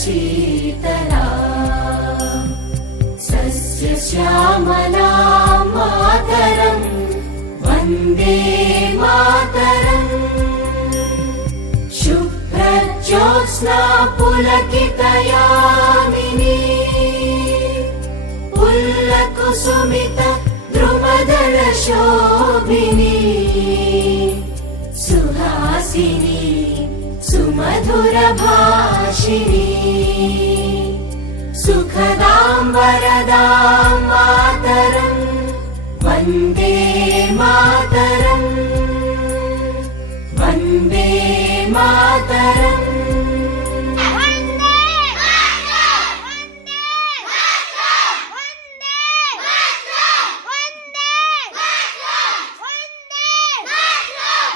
शीतला सस्यश्यामला मातरम् वन्दे मातरम् शुभ्रज्योत्स्ना पुलकितयामिनी पुल्लकुसुमित द्रुमदल शोभिनी सुहासिनी सुमधुर भाषिणी सुखदां वरदां मातरम् वन्दे मातरम् वन्दे मातरम्।